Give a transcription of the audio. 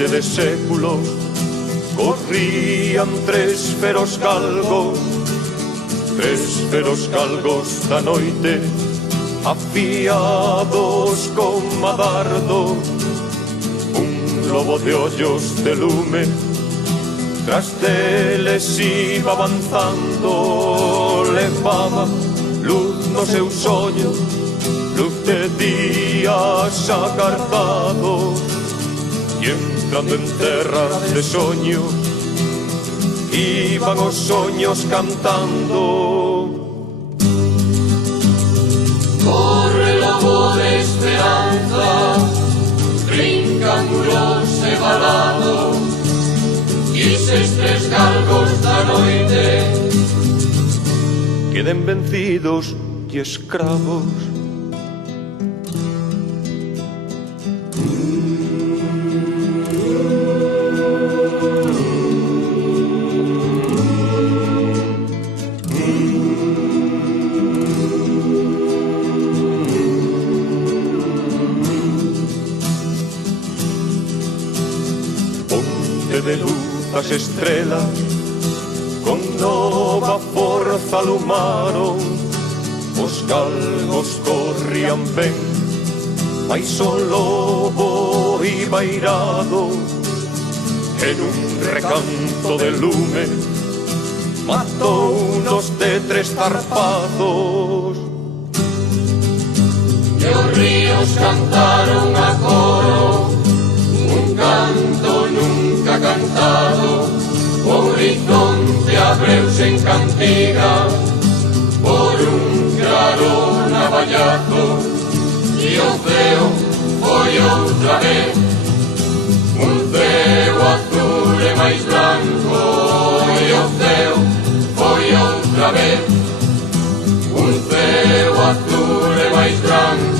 Monte de séculos corrían tres feros galgos da noite, afiados con madardo. Un lobo de ollos de lume tras deles iba avanzando, levaba luz nos seus ollos, luz de días acartados, e entrando en terras de soños iban os soños cantando. Corre lobo de esperanza, brincan muros e balados, quises tres galgos da noite Queden vencidos e escravos. Ponte de luz as estrelas con nova forza alumaron, os galgos corrían ben, mais o lobo iba irado, en un recanto de lume matou unos de tres zarpazos. e os ríos cantaron a coro un canto nunca cantado. O horizonte abreuse en cantiga por un claro navallazo, e o ceo foi outra vez un ceo azul e máis blanco, e o ceo foi outra vez un ceo azul e máis blanco.